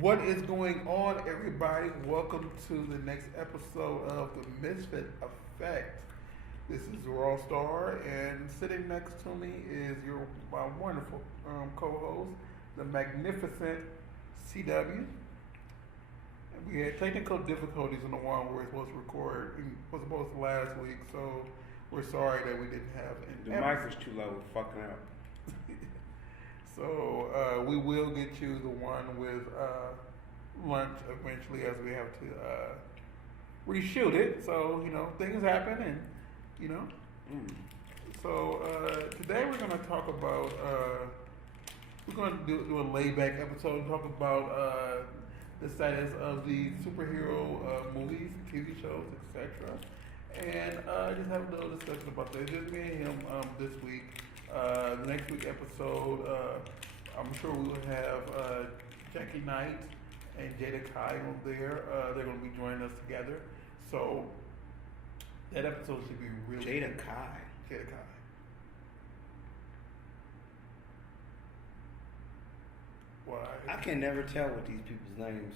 What is going on, everybody? Welcome to the next episode of the Misfit Effect. This is Rawstarr, and sitting next to me is my wonderful co-host, the magnificent CW. And we had technical difficulties on the one we were supposed to record. It was supposed to last week, so we're sorry that we didn't have an The mic was too low. We're fucking up. So we will get you the one with lunch eventually, as we have to reshoot it. So things happen, and So today we're going to talk about we're going to do a laid back episode and talk about the status of the superhero movies, TV shows, etc. And just have a little discussion about that. Just me and him this week. The next week episode, I'm sure we will have Jackie Knight and Jada Kai on there. They're going to be joining us together. So that episode should be really Jada Kai. Jada Kai. Why? I can never tell with these people's names.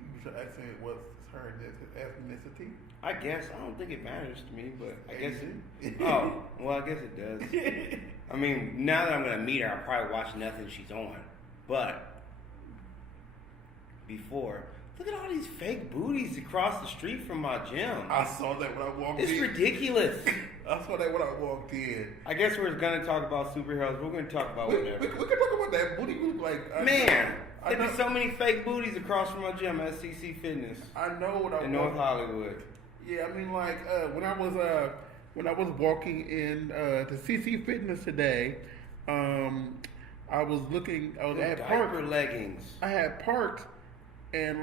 You should ask me what's her ethnicity. I guess. I don't think it matters to me, but I guess it. Oh, well, I guess it does. I mean, now that I'm going to meet her, I'll probably watch nothing she's on. But before, look at all these fake booties across the street from my gym. I saw that when I walked in. It's ridiculous. I saw that when I walked in. I guess we're going to talk about superheroes. We're going to talk about whatever. We can talk about that booty group. Man, there's so many fake booties across from my gym at CC Fitness. I know what I in North Hollywood. Yeah, I mean, when I was walking in to CC Fitness today, I was looking. I had diaper leggings. I had parked, and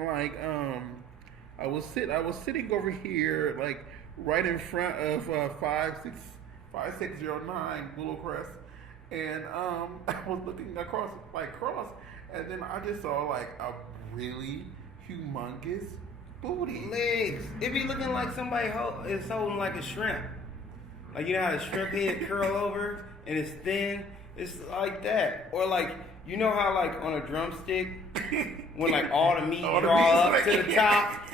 I was sitting over here, right in front of 5609 Willow Crest, and I was looking across, and then I just saw a really humongous booty. Legs. It be looking like somebody is holding like a shrimp. Like, you know how the shrimp head curl over and it's thin? It's like that. Or you know how on a drumstick, when all the meat draw up to the top?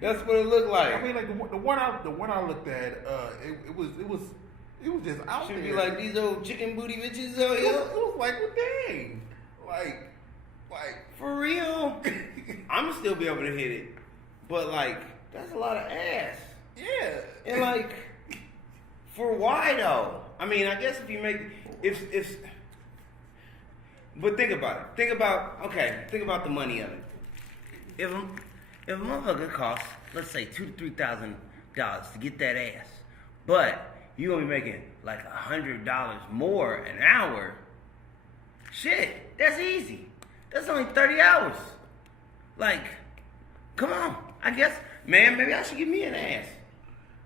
That's what it looked like. I mean, the one I looked at, it was just out there. Should be like these old chicken booty bitches out here. It was like, well, dang. For real? I'm gonna still be able to hit it. But that's a lot of ass. Yeah. And for why though? I mean, I guess if you make but think about it. Think about the money of it. If a motherfucker costs, let's say $2,000 to $3,000 to get that ass, but you gonna be making $100 more an hour, shit, that's easy. That's only 30 hours. Come on. I guess, man, maybe I should give me an ass.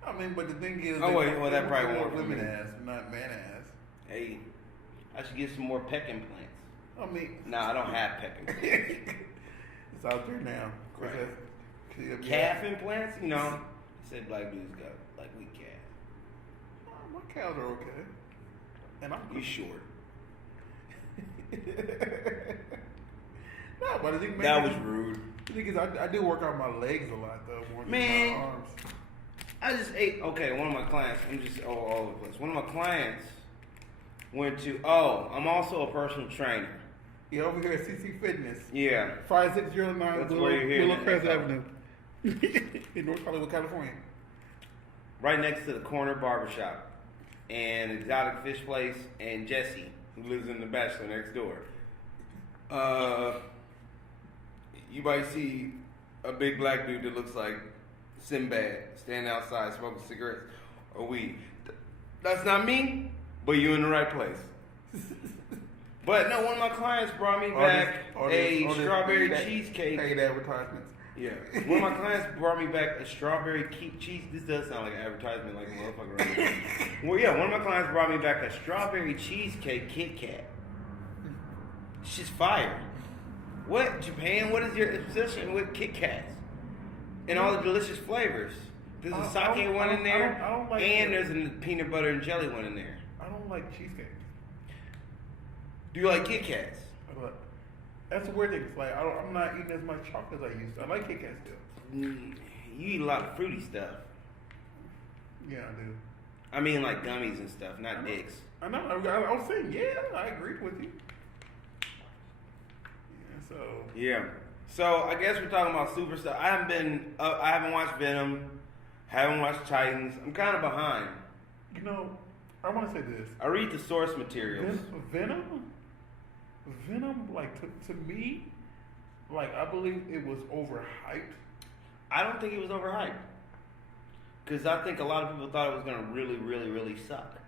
I mean, but the thing is, that probably won't women ass, not man ass. Hey, I should get some more pec implants. I mean, I don't have pec implants. It's out there now. Right. Calf implants, said black dudes got weak calves. My calves are okay, and I'm you short. No, but I think that was rude. The thing is, I do work out my legs a lot though, more than my arms. I just ate. Okay, one of my clients. I'm just all over the place. One of my clients went to. Oh, I'm also a personal trainer. Yeah, over here at CC Fitness. Yeah. 5609 Willow Crest Avenue in North Hollywood, California. Right next to the corner barbershop and Exotic Fish Place and Jesse, who lives in the Bachelor next door. You might see a big black dude that looks like Sinbad standing outside smoking cigarettes or weed. That's not me, but you're in the right place. But no, one of my clients brought me back a strawberry cheesecake. Paid advertisements. Yeah. One of my clients brought me back a strawberry cheese. This does sound like an advertisement, like a motherfucker right now. Well, yeah, one of my clients brought me back a strawberry cheesecake Kit Kat. It's just fire. What, Japan? What is your obsession with Kit Kats? And all the delicious flavors. There's a sake one in there, I don't like and there's a peanut butter and jelly one in there. I don't like cheesecake. Do you like Kit Kats? That's the weird thing. It's like I'm not eating as much chocolate as I used to. I like Kit Kat still. You eat a lot of fruity stuff. Yeah, I do. I mean, like gummies and stuff, not dicks. I know. I was saying, yeah, I agreed with you. Yeah. So. Yeah. So I guess we're talking about super stuff. I haven't watched Venom. Haven't watched Titans. I'm kind of behind. You know, I want to say this. I read the source materials. Venom, like to me, like I believe it was overhyped. I don't think it was overhyped. Because I think a lot of people thought it was going to really, really, really suck.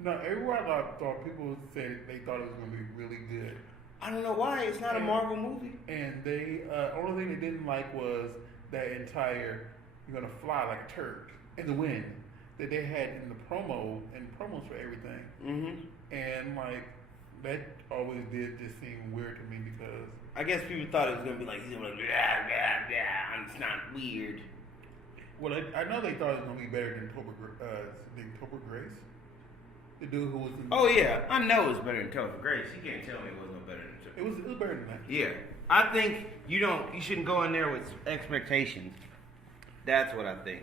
No, everywhere I thought people said they thought it was going to be really good. I don't know why. It's not a Marvel movie. And they, only thing they didn't like was that entire, you're going to fly like a turd in the wind that they had in the promos for everything. Mm-hmm. And like, that always did just seem weird to me because. I guess people thought it was going to be like, he's going to be like, blah, blah, blah, and it's not weird. Well, I know they thought it was going to be better than Topher Grace. The dude who was in. Oh, yeah. I know it was better than Topher Grace. You can't tell me it wasn't better than Topher. It was better than that. Yeah. I think you shouldn't go in there with expectations. That's what I think.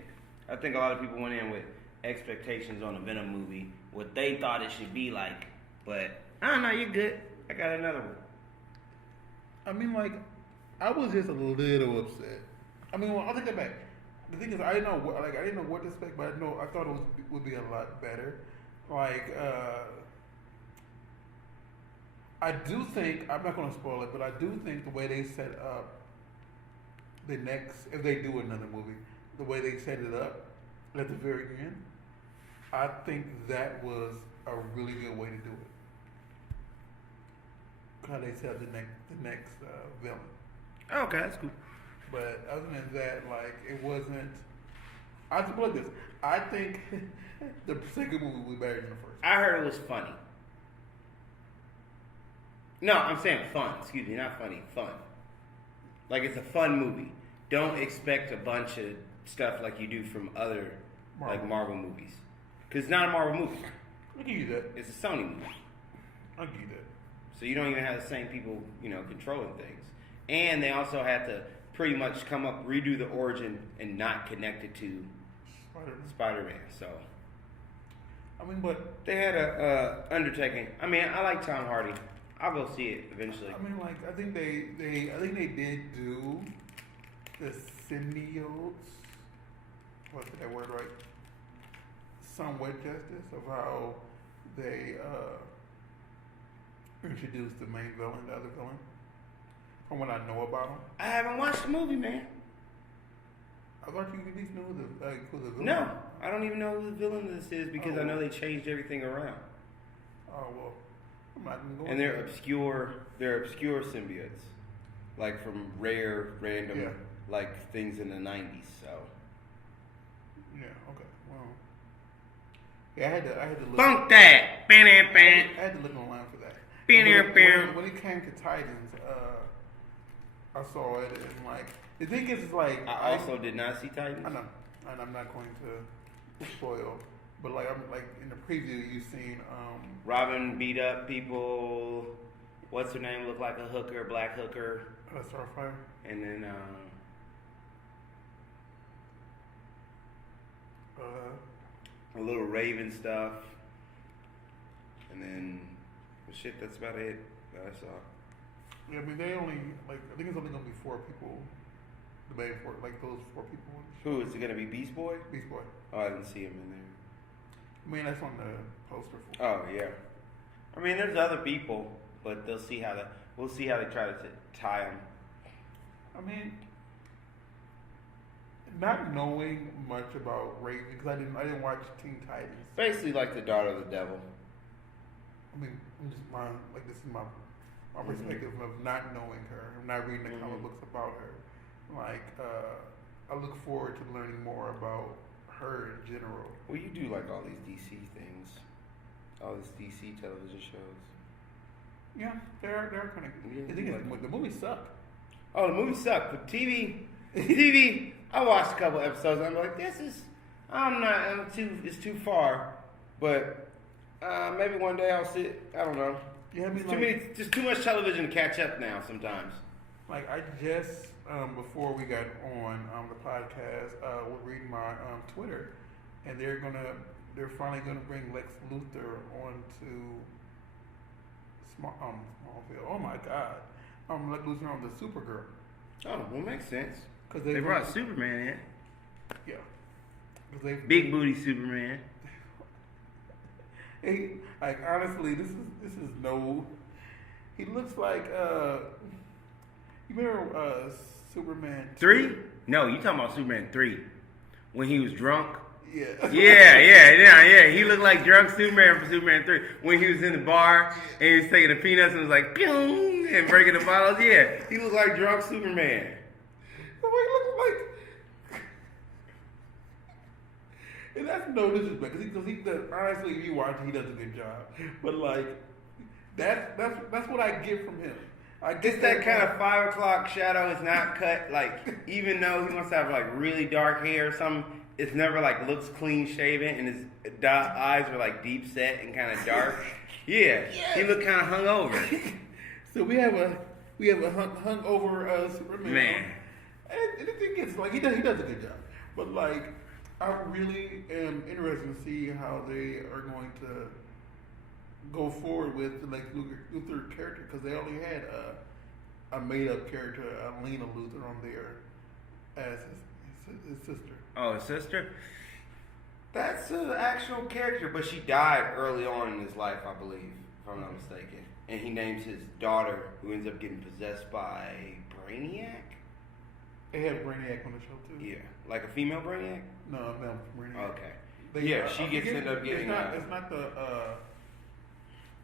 I think a lot of people went in with expectations on a Venom movie, what they thought it should be like. But, I don't know, you're good. I got another one. I mean, like, I was just a little upset. I mean, well, I'll take that back. The thing is, I didn't know what to expect, but I thought it would be a lot better. Like, I do think, I'm not going to spoil it, but I do think the way they set up the next, if they do another movie, the way they set it up at the very end, I think that was a really good way to do it. How they set up the next villain. Okay, that's cool. But other than that, like, it wasn't. I have to put this. I think the second movie was better than the first. I heard it was funny. No, I'm saying fun. Excuse me, not funny. Fun. Like, it's a fun movie. Don't expect a bunch of stuff like you do from other Marvel movies. Because it's not a Marvel movie. I'll give you that. It's a Sony movie. I'll give you that. So you don't even have the same people, controlling things. And they also had to pretty much redo the origin and not connect it to Spider-Man. So, I mean, but they had a undertaking. I mean, I like Tom Hardy. I'll go see it eventually. I mean, like, I think they did do the symbiotes. What's that word right? Somewhat justice of how they introduced the main villain, the other villain. From what I know about him. I haven't watched the movie, man. I thought you at least knew who the villain. No, I don't even know who the villain this is because I know they changed everything around. Oh well, I'm not even going. And they're obscure symbiotes, like from rare, random, like things in the '90s. So. Yeah. Okay. Well. Yeah, I had to look. Funk that. I had to look online for that. When it came to Titans, I saw it and like the thing is like I also did not see Titans. I know, and I'm not going to spoil, but like I'm like in the preview you've seen Robin beat up people. What's her name? Looked like a hooker, black hooker. Starfire. And then a little Raven stuff. And then shit. That's about it that I saw. Yeah, I mean they only I think it's only gonna be 4 people. The main 4, like those 4 people. Who is it gonna be? Beast Boy? Beast Boy. Oh, I didn't see him in there. I mean that's on the poster. Oh yeah. I mean there's other people, but we'll see how they try to tie them. I mean, not knowing much about Raven because I didn't watch Teen Titans. Basically like the daughter of the devil. I mean, this is my perspective of not knowing her, of not reading the comic books about her. Like, I look forward to learning more about her in general. Well, you do like all these DC things, all these DC television shows. Yeah, they're kind of. The thing is, the movie sucked. Oh, the movie sucked. But TV, I watched a couple episodes. And I'm like, it's too far. But maybe one day I'll sit. I don't know. Yeah, I mean, just too much television to catch up now. Sometimes. Like I just before we got on the podcast, was reading my Twitter, and they're finally gonna bring Lex Luthor onto Smallville. Oh my God, Lex Luthor on the Supergirl. Oh, well, makes sense. Because they brought Superman in. Yeah. Big booty Superman. Like honestly, this is no. He looks like you remember Superman 3? No, you talking about Superman 3 when he was drunk. Yeah. Yeah. He looked like drunk Superman from Superman 3 when he was in the bar and he was taking the peanuts and was like pew and breaking the bottles. Yeah, he looked like drunk Superman. The way he looked like. And that's no disrespect, because he does, honestly, if you watch it, he does a good job. But like, that's what I get from him. I get that kind of 5 o'clock shadow is not cut. Like, even though he must have like really dark hair or something, it's never like looks clean shaven, and his eyes are like deep set and kind of dark. Yeah, yes. He looked kind of hungover. So we have a hungover Superman. Man, and the thing is, like, he does a good job, but like, I really am interested to see how they are going to go forward with the Lex Luthor character, because they only had a made-up character, Lena Luthor, on there as his sister. Oh, his sister? That's an actual character, but she died early on in his life, I believe, if I'm not mistaken. And he names his daughter, who ends up getting possessed by Brainiac? They had Brainiac on the show, too. Yeah. Like a female Brainiac? No, male Brainiac. Okay. She end up getting... It's not the...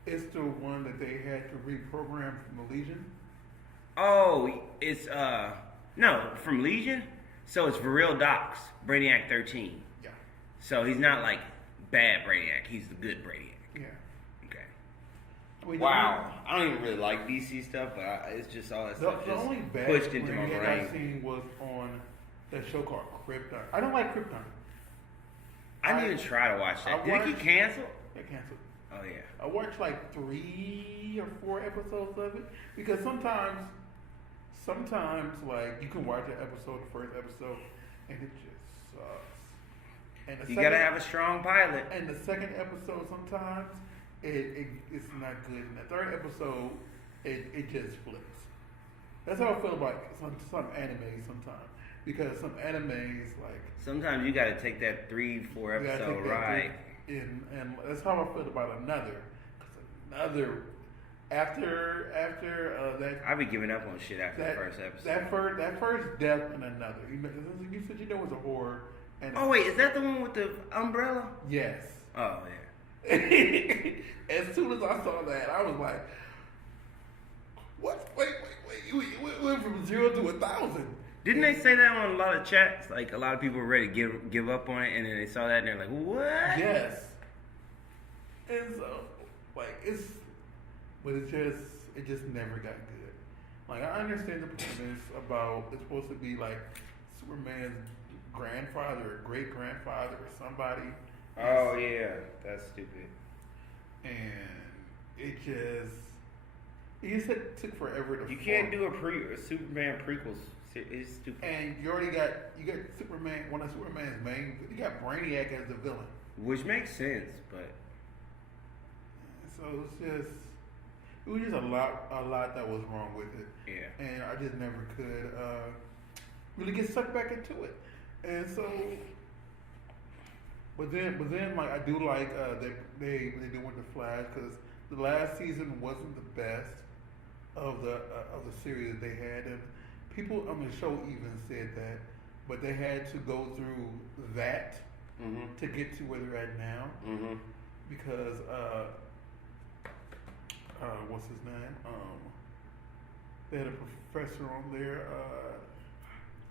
It's the one that they had to reprogram from the Legion. Oh, it's no, from Legion. So it's for real Docs, Brainiac 13. Yeah. So he's not like bad Brainiac. He's the good Brainiac. Yeah. Okay. Wow. I don't even really like DC stuff, but it's just all that stuff The just only bad pushed into my Brainiac brain. I've seen was on that show called Krypton. I don't like Krypton. I didn't even try to watch that. Did it get canceled? It canceled. Oh yeah. I watched like 3 or 4 episodes of it, because sometimes like you can watch an episode, the first episode, and it just sucks. And you gotta have a strong pilot. And the second episode, sometimes it's not good. And the third episode, it just flips. That's how I feel about some anime sometimes, because some animes like sometimes you gotta take that 3-4 episode ride. And that's how I feel about Another. After that, I be giving up on shit after the first episode. That first death in Another. You said it was a horror. And oh wait, is that the one with the umbrella? Yes. Oh yeah. As soon as I saw that, I was like, "What? Wait! You went from 0 to 1,000." Didn't they say that on a lot of chats? Like, a lot of people were ready to give up on it, and then they saw that, and they're like, what? Yes. And so, like, it just never got good. Like, I understand the premise about it's supposed to be like Superman's grandfather or great grandfather or somebody. Oh yeah, that's stupid. And it just took forever to. You can't do a Superman prequels. It's stupid. And you got Superman, one of Superman's main. You got Brainiac as the villain, which makes sense, but so it was just a lot that was wrong with it. Yeah. And I just never could really get sucked back into it. And so, but then like I do like they do with the Flash, because the last season wasn't the best of the series that they had, and people on the show even said that, but they had to go through that to get to where they're at now, because what's his name? They had a professor on there.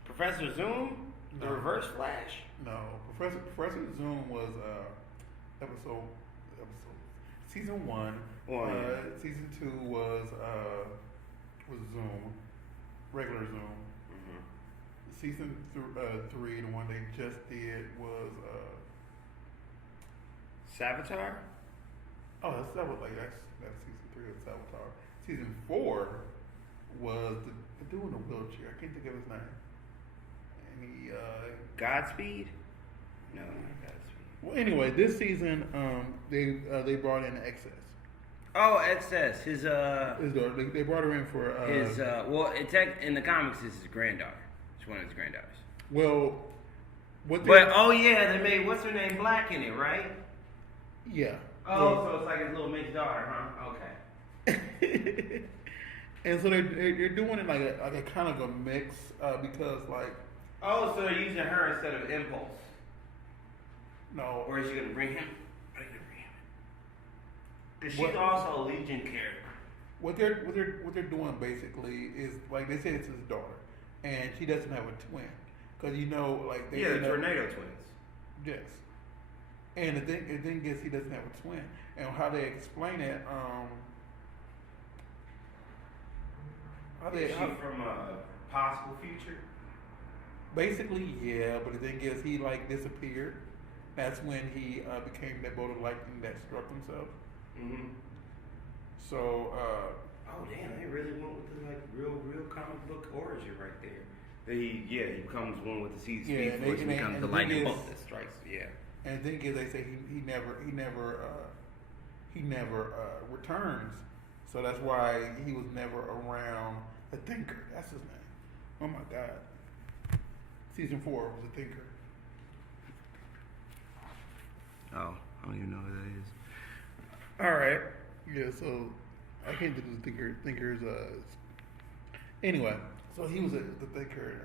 Professor Zoom, the Reverse Flash. No, Professor Zoom was episode season 1. Season 2 was Zoom, regular Zoom. Season 3, the one they just did, was Savitar. Oh, that's season 3 of Saboteur. Season 4 was the dude in the wheelchair. I can't think of his name. And he Godspeed? No, not Godspeed. well, anyway, this season they brought in Excess. Oh, Excess. His daughter. They brought her in for his in the comics, it's his granddaughter. It's one of his granddaughters. Well, oh yeah, they made what's her name black in it, right? Yeah. Oh, so it's like his little mixed daughter, huh? Okay. And so they're doing it like a kind of a mix because like. Oh, so they're using her instead of Impulse. No. Or is she gonna bring him? Because she's also a Legion character. What they're doing basically is like they say it's his daughter, and she doesn't have a twin, because like they the Tornado Twins. Yes. And the thing is he doesn't have a twin, and how they explain it, Is she from a possible future? Basically, yeah, but the thing is he like disappeared. That's when he became that bolt of lightning that struck himself. Mm-hmm. So, oh damn, they really went with the like real comic book origin right there. He becomes one with the Speed Force and becomes the lightning bolt that strikes. Yeah. And the thing is, they say he never returns. So that's why he was never around the Thinker. That's his name. Oh my God. Season 4 was the Thinker. Oh, I don't even know who that is. All right. Yeah, so I can't do the Thinker. Thinker's anyway. So he was the Thinker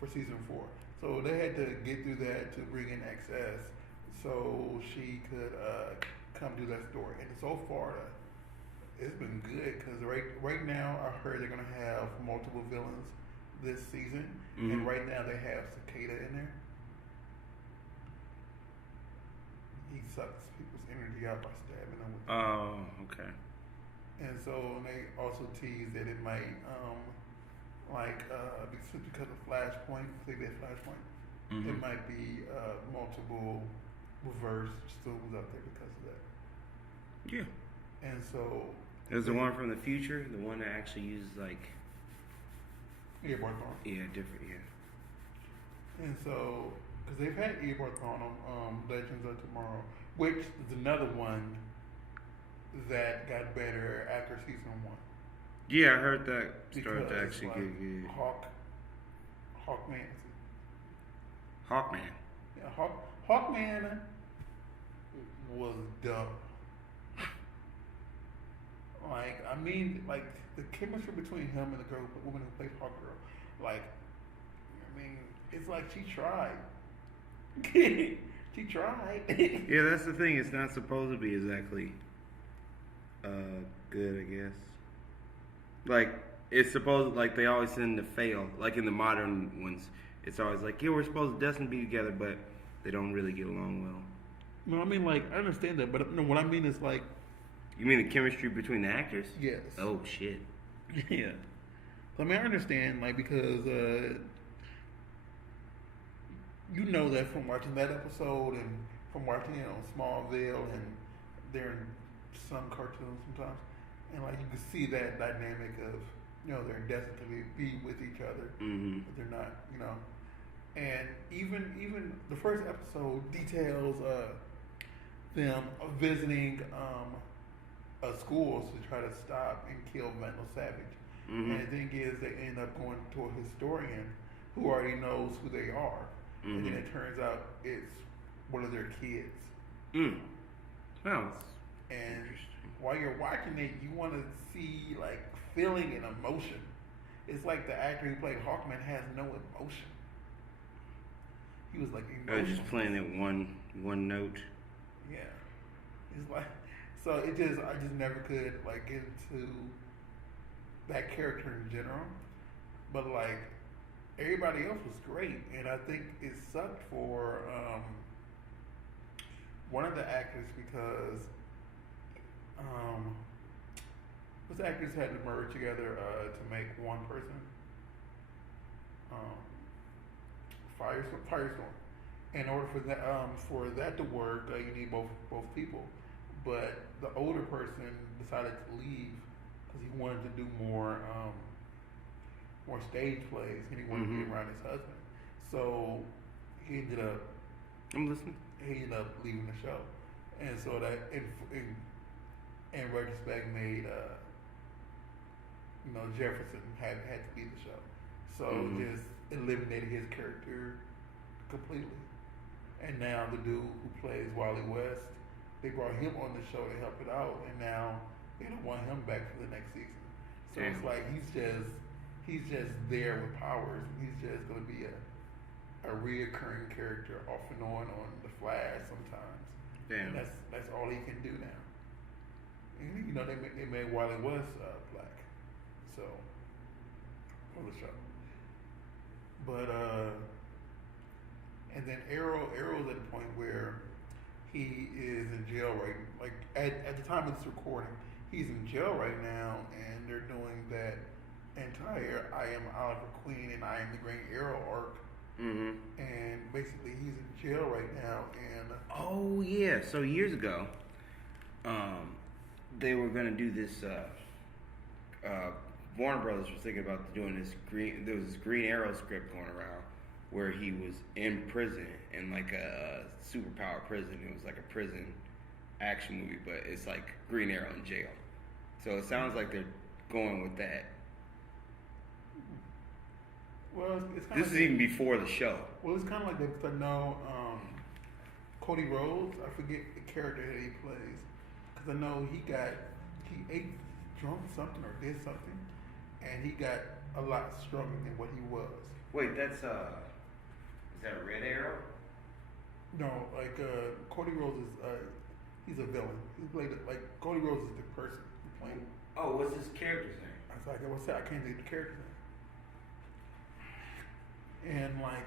for season 4. So they had to get through that to bring in XS, so she could come do that story. And so far, it's been good because right now I heard they're gonna have multiple villains this season, and right now they have Cicada in there. He sucks people's energy out by stabbing them with them. Oh, okay. And so they also tease that it might, because of Flashpoint, it might be multiple reverse stools out there because of that. Yeah. And so. There's the one from the future, the one that actually uses like. Earbud Thorn. Yeah, different, yeah. And so, because they've had Earbud Thorn on Legends of Tomorrow, which is another one that got better after season 1. Yeah, I heard that started to actually like get good. Hawkman. Hawkman. Yeah, Hawkman was dope. Like, I mean, like the chemistry between him and the woman who plays Hawkgirl, like, I mean, it's like she tried. She tried. Yeah, that's the thing. It's not supposed to be exactly good, I guess. Like, it's supposed, like, they always tend to fail. Like, in the modern ones, it's always like, yeah, we're supposed to destined to be together, but they don't really get along well. No, I mean, like, I understand that, but no, what I mean is, like... You mean the chemistry between the actors? Yes. Oh, shit. Yeah. So, I mean, I understand, like, because, you know that from watching that episode and from watching it on Smallville, and they're in some cartoons sometimes, and, like, you can see that dynamic of, they're destined to be with each other, but they're not, And even the first episode details them visiting a school to try to stop and kill Vandal Savage. And the thing is, they end up going to a historian who already knows who they are. And then it turns out it's one of their kids. Wow. And while you're watching it, you want to see, like, feeling and emotion. It's like the actor who played Hawkman has no emotion. He was like emotional. Just playing it one note. Yeah. It's like, so I just never could, like, get into that character in general. But, like, everybody else was great. And I think it sucked for one of the actors because those actors had to merge together to make one person. Firestorm. In order for that to work, you need both people. but the older person decided to leave because he wanted to do more stage plays and he wanted to be around his husband. So he ended up. I'm listening. He ended up leaving the show, and so that in retrospect made Jefferson had to leave the show. So just eliminated his character completely. And now the dude who plays Wally West, they brought him on the show to help it out, and now they don't want him back for the next season. So it's like he's just there with powers. He's just going to be a reoccurring character off and on The Flash sometimes. Damn. And that's all he can do now. And, they made Wally West black, so on the show. But and then Arrow's at the point where he is in jail right. Like at the time of this recording, he's in jail right now, and they're doing that entire I Am Oliver Queen and I Am the Green Arrow arc. And basically, he's in jail right now. And oh yeah, so years ago, they were gonna do this. Warner Brothers was thinking about doing this green. There was this Green Arrow script going around where he was in prison in like a superpower prison. It was like a prison action movie, but it's like Green Arrow in jail. So it sounds like they're going with that. Well, it's kind this is even before the show. Well, it's kind of like because I know Cody Rhodes. I forget the character that he plays because I know he ate drunk something or did something, and he got a lot stronger than what he was. Wait, that's is that a Red Arrow? No, like Cody Rhodes is he's a villain. He played like Cody Rhodes is the person who played. Oh, what's his character's name? I was like, what's that? I can't think of the character's name. And like,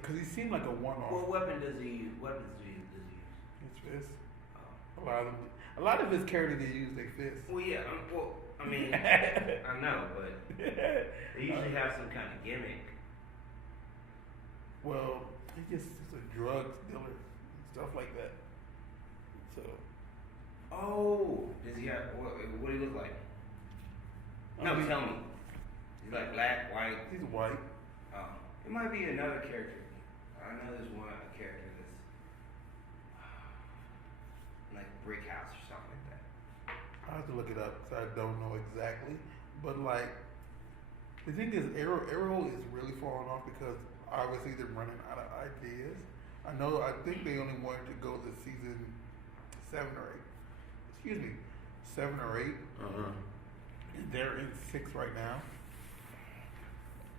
because he seemed like a one-off. What weapons does he use? His fist. Oh. A lot of his characters they use their fists. Well, yeah. I mean, I know, but they usually have some kind of gimmick. Well, he's a drug dealer, stuff like that. So. Oh, does he have? What do he look like? No, tell me. He's like black, white. He's white. Oh, it might be another character. I know there's a character that's like Brick House or something like that. I have to look it up because I don't know exactly. But like, the thing is, Arrow is really falling off because obviously they're running out of ideas. I think they only wanted to go to season 7 or 8. Excuse me, 7 or 8. And they're in 6 right now.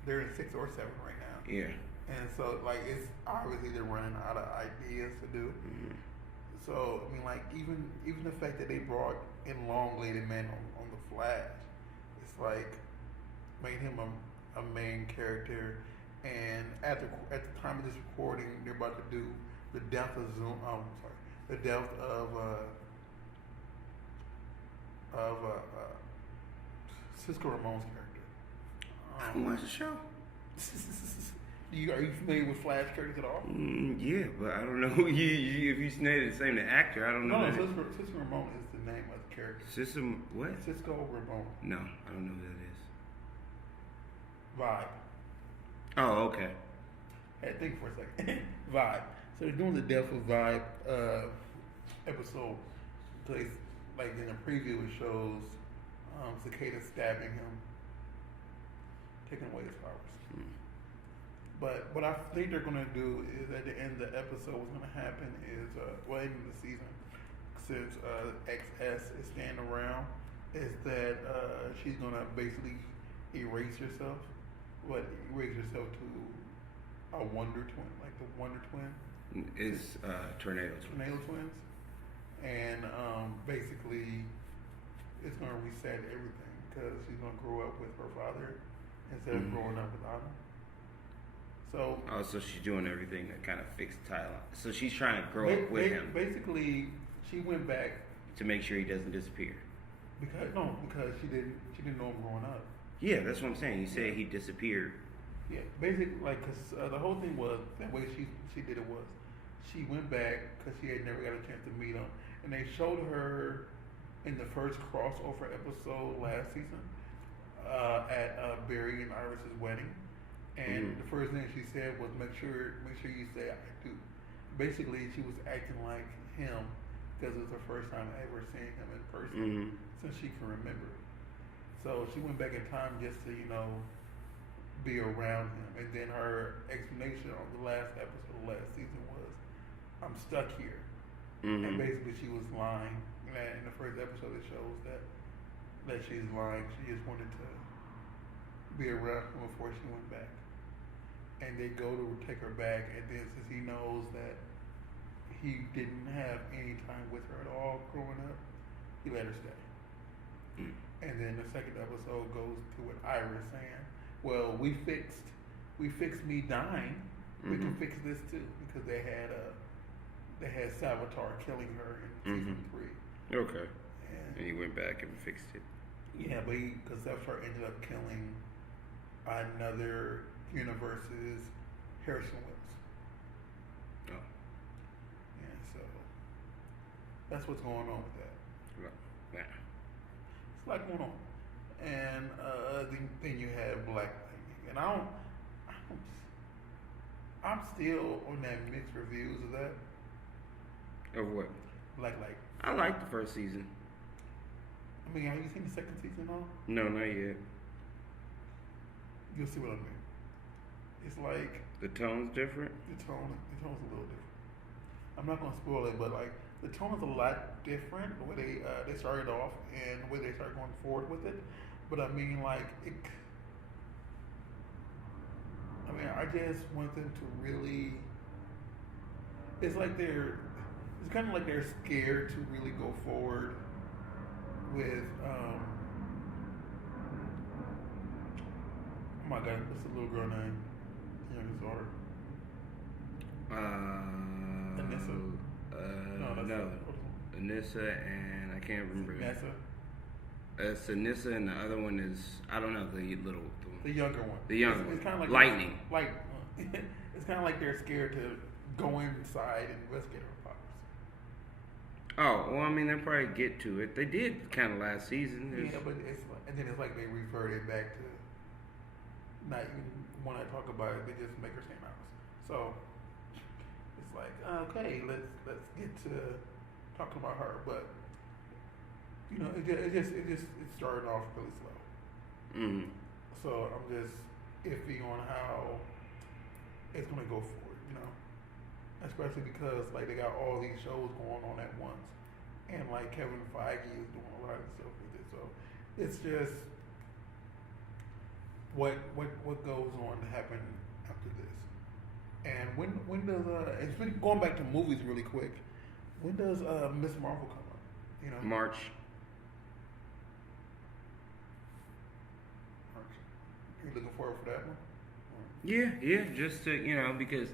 They're in 6 or 7 right now. Yeah. And so like it's obviously they're running out of ideas to do. So I mean, like even the fact that they brought in Long-Legged Man on the Flash, it's like made him a main character. And at the time of this recording, they're about to do the death of the death of Cisco Ramon's character. I don't watch the show. Are you familiar with Flash characters at all? Yeah, but I don't know if you say the same the actor. I don't know. No, Cisco Ramon is the name of the character. Cisco what? Cisco Ramon. No, I don't know who that is. Vibe. Oh, okay. I had to think for a second. Vibe. So they're doing the Death of Vibe episode. Place like in the preview it shows Cicada stabbing him, taking away his powers. But what I think they're going to do is at the end of the episode, what's going to happen is, end of the season, since XS is staying around, is that she's going to basically erase herself to a Wonder Twin, like the Wonder Twin. It's Tornado Twins. And basically, it's going to reset everything because she's going to grow up with her father instead of growing up with Adam. So she's doing everything to kind of fix Tyler. So she's trying to grow up with him. Basically, she went back to make sure he doesn't disappear. Because she didn't know him growing up. Yeah, that's what I'm saying. You say he disappeared. Yeah, basically, like, cause the whole thing was the way she did it was she went back because she had never got a chance to meet him, and they showed her in the first crossover episode last season at Barry and Iris's wedding, and the first thing she said was, "Make sure you say I do." Basically, she was acting like him because it was her first time ever seeing him in person since she can remember. So she went back in time just to be around him, and then her explanation on the last episode of last season was, "I'm stuck here," and basically she was lying. And in the first episode, it shows that she's lying. She just wanted to be around him before she went back. And they go to take her back, and then since he knows that he didn't have any time with her at all growing up, he let her stay. And then the second episode goes to with Iris saying, "Well, we fixed me dying. We can fix this too," because they had Salvatore killing her in season 3. Okay. And he went back and fixed it. Yeah, but because Salvatore ended up killing another universe's Harrison Wells. Oh. Yeah, so that's what's going on with that. Yeah. It's a lot going on. And then you have Black Lightning. And I'm still on that mixed reviews of that. Of what? Black Lightning. I liked the first season. I mean, have you seen the second season though? No, not yet. You'll see what I mean. It's like the tone's different. The tone's a little different. I'm not gonna spoil it, but like the tone is a lot different the way they started off and the way they started going forward with it. But I mean, like it. I mean, I just want them to really. It's like it's kind of like they're scared to really go forward with. Oh my God, what's the little girl name? Youngest daughter. Anissa. No. Anissa, and I can't remember. Nessa. It's Anissa, and the other one is I don't know, the younger one. The younger one. It's kind of like Lightning. It's kind of like they're scared to go inside and investigate her powers. Oh well, I mean they'll probably get to it. They did kind of last season. Yeah, but it's like they reverted back to not even when I talk about it, they just make her say mouse. So it's like okay, let's get to talking about her, but it started off really slow. So I'm just iffy on how it's gonna go forward, especially because like they got all these shows going on at once, and like Kevin Feige is doing a lot of stuff with it. So it's just what goes on to happen after this, and when does it's been going back to movies really quick. When does Miss Marvel come up? March. You looking forward for that one? Yeah, just to because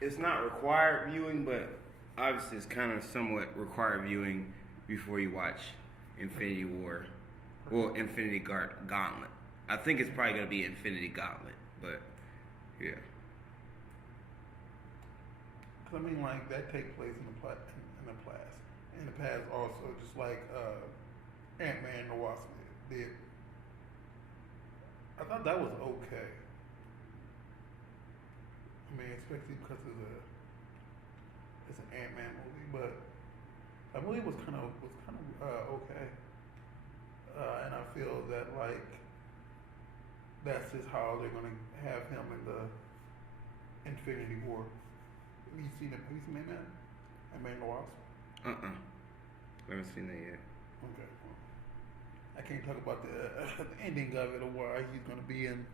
it's not required viewing, but obviously it's kind of somewhat required viewing before you watch Infinity War, well, Infinity Gauntlet. I think it's probably gonna be Infinity Gauntlet, but yeah. Cause I mean, like that takes place in the past also, just like Ant-Man and the Wasp did. I thought that was okay. I mean, especially because it's an Ant-Man movie, but that movie was kind of okay. And I feel that like that's just how they're gonna have him in the Infinity War. Have you seen Ant-Man? Ant-Man and the Wasp? I haven't seen that yet. Okay. Well, I can't talk about the ending of it or why he's going to be in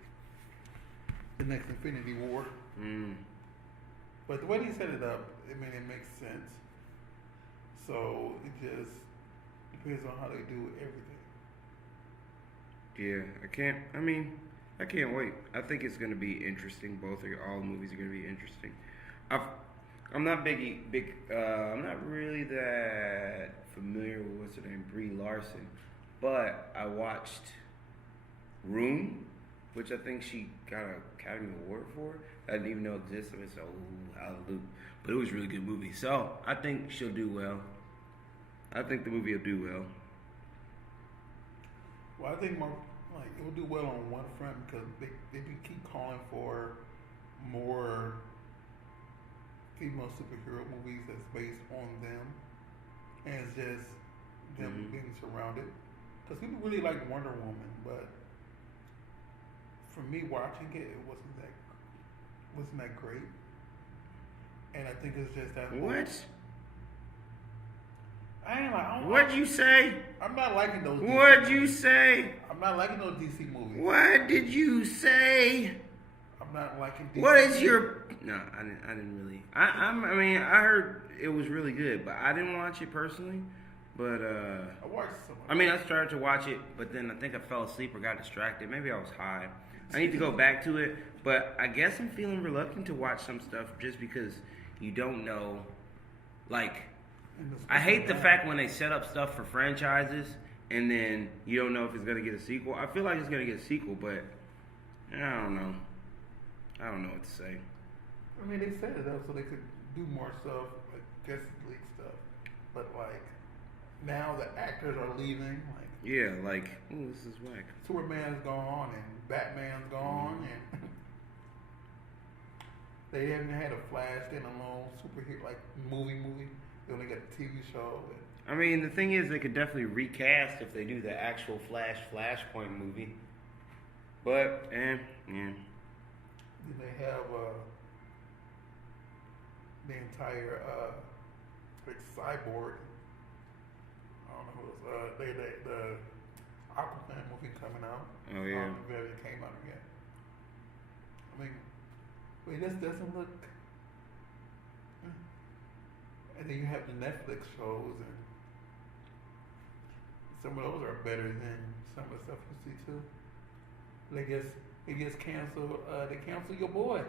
the next Infinity War. But the way he set it up, it makes sense. So it just depends on how they do everything. Yeah, I can't wait. I think it's going to be interesting. All movies are going to be interesting. I'm not I'm not really that familiar with what's her name, Brie Larson, but I watched Room which I think she got an Academy Award for. I didn't even know existed. So, hallelujah. But it was a really good movie. So, I think she'll do well. I think the movie will do well. Well, I think more like it will do well on one front because they keep calling for more female superhero movies that's based on them, and it's just them being surrounded. Because people really like Wonder Woman, but for me watching it, it wasn't that great. And I think it's just that. What? I ain't like. What'd you say? I'm not liking those. What'd you say? I'm not liking those DC movies. What did you say? I'm not liking DC. What is your? No, I didn't really. I mean, I heard it was really good, but I didn't watch it personally. But I watched some. I mean, I started to watch it, but then I think I fell asleep or got distracted. Maybe I was high. I need to go back to it, but I guess I'm feeling reluctant to watch some stuff just because you don't know. Like, I hate the fact when they set up stuff for franchises and then you don't know if it's gonna get a sequel. I feel like it's gonna get a sequel, but I don't know. I don't know what to say. I mean, they set it up so they could do more stuff, like Justice League stuff, but like now the actors are leaving. Like, yeah, like, ooh, this is whack. Superman's gone and Batman's gone, and they haven't had a Flash standalone superhero like movie. They only got a TV show. I mean, the thing is, they could definitely recast if they do the actual Flashpoint movie. But, yeah. Then they have the entire like Cyborg. I don't know who it was. The Aquaman movie coming out. Oh yeah. It came out yet. I mean, wait, this doesn't look. And then you have the Netflix shows, and some of those are better than some of the stuff you see too. It gets canceled. They cancel your boy.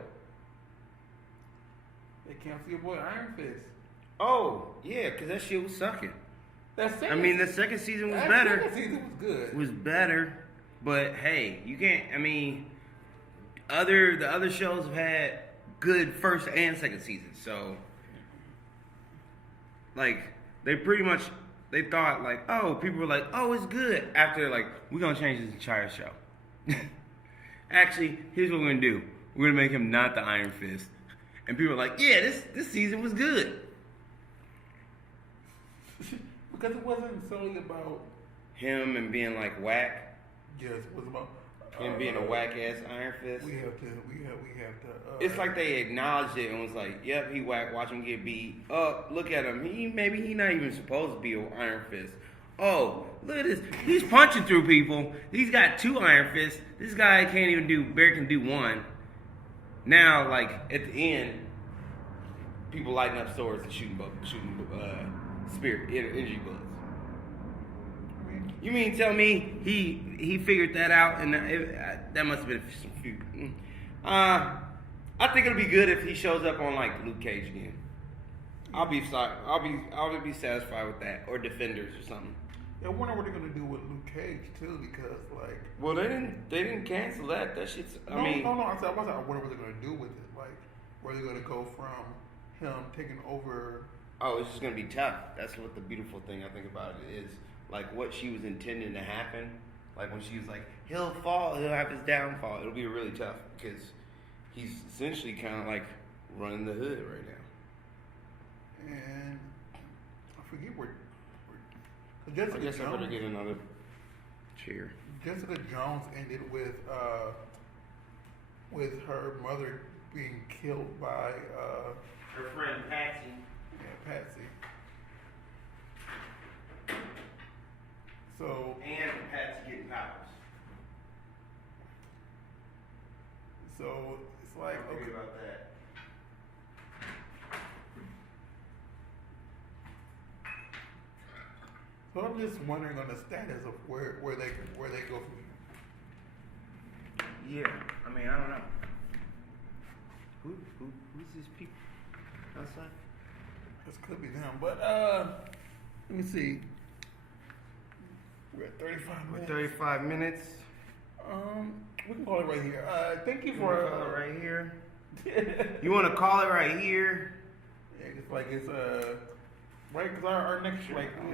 They cancel your boy Iron Fist. Oh yeah, because that shit was sucking. The second season was better. The second season was good. It was better, but hey, you can't. I mean, the other shows have had good first and second seasons, so. Like, they thought, like, oh, people were like, oh, it's good. After they're like, we're going to change this entire show. Actually, here's what we're going to do. We're going to make him not the Iron Fist. And people are like, yeah, this season was good. Because it wasn't solely about Him and being, like, whack. Yes, it was about Him being a whack-ass Iron Fist. We have to. It's like they acknowledged it and was like, yep, he whack, watch him get beat. Oh, look at him. Maybe he not even supposed to be an Iron Fist. Oh, look at this. He's punching through people. He's got 2 Iron Fists. This guy barely can do 1. Now, like, at the end, people lighting up swords and shooting spirit energy bullets. You mean tell me he figured that out and that must have been some few. I think it'll be good if he shows up on like Luke Cage again. I'll be satisfied with that, or Defenders or something. I wonder what they're gonna do with Luke Cage too, because like. Well, they didn't cancel that. That shit's. No. I wonder what they're gonna do with it. Like, where they're gonna go from him taking over. Oh, it's just gonna be tough. That's what the beautiful thing I think about it is. Like what she was intending to happen. Like when she was like, he'll fall, he'll have his downfall. It'll be really tough because he's essentially kind of like running the hood right now. And I forget where I guess I better get another chair. Jessica Jones ended with her mother being killed by her friend Patsy. Yeah, Patsy. So and Patsy getting powers. So it's like okay about that. So I'm just wondering on the status of where they go from here. Yeah, I mean I don't know. Who's these people outside? This could be them, but let me see. We're at 35 minutes. 35 minutes. We can call it right here. Thank you You for. wanna call it right here? You want to call it right here? Yeah, it's like it's right because our next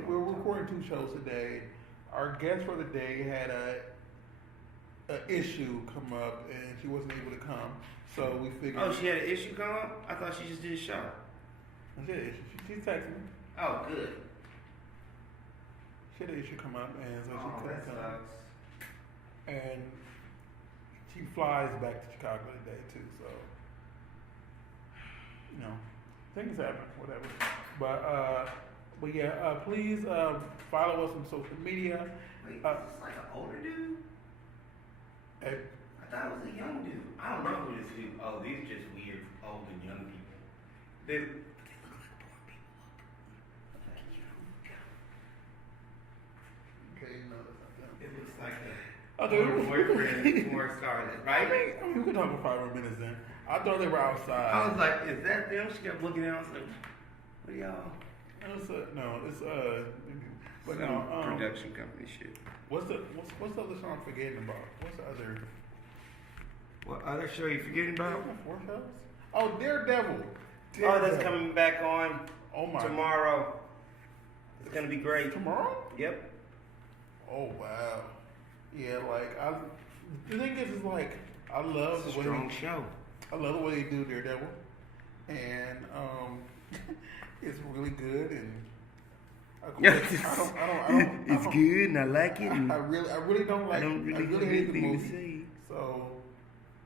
we're recording 2 shows today. Our guest for the day had a issue come up and she wasn't able to come, so we figured. Oh, she had an issue come up? I thought she just did a show. She had an issue. She texted me. Oh, good. She had an issue come up, and so she couldn't come. sucks. And she flies back to Chicago today too, so things happen, whatever. But yeah, please follow us on social media. Wait, is this like an older dude? I thought it was a young dude. I don't know who this dude. Oh, these are just weird old and young people. They look like poor people. Okay, no, that's not them. It looks like a Okay, boyfriend, more Scarlet, right? I mean, we can talk for 5 more minutes then. I thought they were outside. I was like, is that them? She kept looking at us like, what are y'all? But Some no, production company shit. what's the other show I'm forgetting about? What's the other? What other show you forgetting about? 4 shows? Oh, Daredevil. Oh, that's coming back on Oh my. tomorrow. It's gonna be great. Tomorrow? Yep. Oh wow. Yeah, the thing is like I love It's a the way strong show. I love the way they do Daredevil, and it's really good. And of course, I don't. It's good and I like it. And I really don't like. I don't really have hate the anything to movie. say. So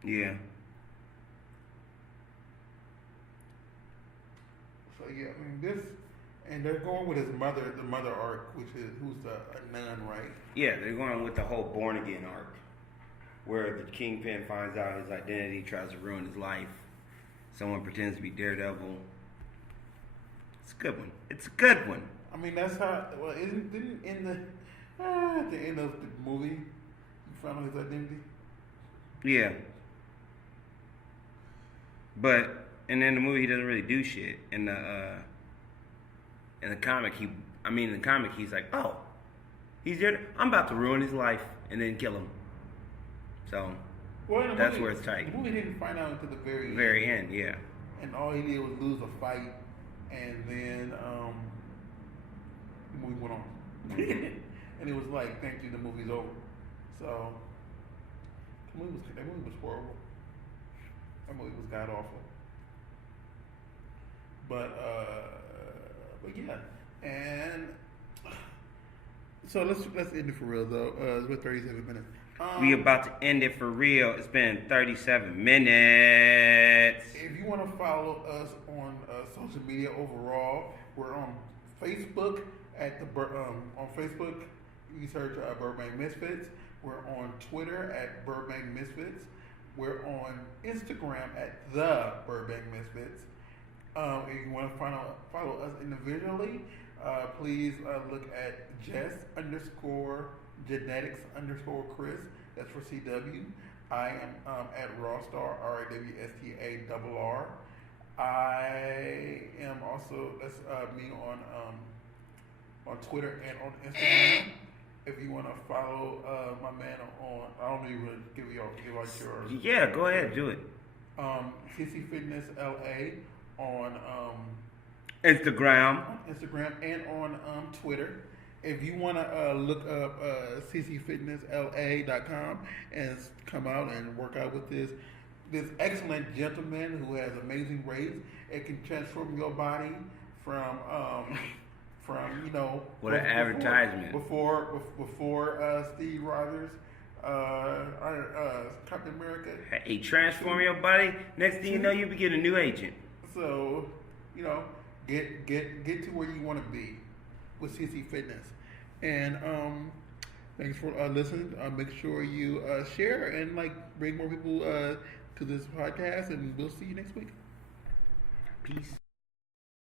Yeah. yeah, I mean this, and they're going with his mother, the mother arc, who's a nun, right? Yeah, they're going with the whole born again arc, where the Kingpin finds out his identity, tries to ruin his life. Someone pretends to be Daredevil. It's a good one. It's a good one. I mean that's how. Well, didn't in the at the end of the movie, he found out his identity. Yeah. But and in the movie he doesn't really do shit. In the comic he's like, oh, he's there. I'm about to ruin his life and then kill him. So that's movie, where it's tight. The movie didn't find out until the Very end, yeah. And all he did was lose a fight, and then the movie went on. And it was like, thank you, the movie's over. So that movie was horrible. That movie was god awful. But yeah, and so let's end it for real though. It's been 37 minutes. We about to end it for real. It's been 37 minutes. If you want to follow us on social media overall, we're on Facebook on Facebook. You search Burbank Misfits. We're on Twitter at Burbank Misfits. We're on Instagram at The Burbank Misfits. If you want to follow us individually, please look at Jess_genetics_Chris. That's for CW. I am at Rawstarr, RAWSTARR. I am also, that's me on Twitter and on Instagram. If you want to follow my man on, I don't even give out yours. Yeah, go ahead, do it. CC Fitness LA on Instagram and on Twitter. If you want to look up ccfitnessla.com and come out and work out with this excellent gentleman who has amazing rates, it can transform your body from what an advertisement before Steve Rogers, Captain America. Hey, transform your body. Next thing you know, you become a new agent. So, get to where you want to be with CC Fitness. And thanks for listening. Make sure you share and bring more people to this podcast, and we'll see you next week. Peace.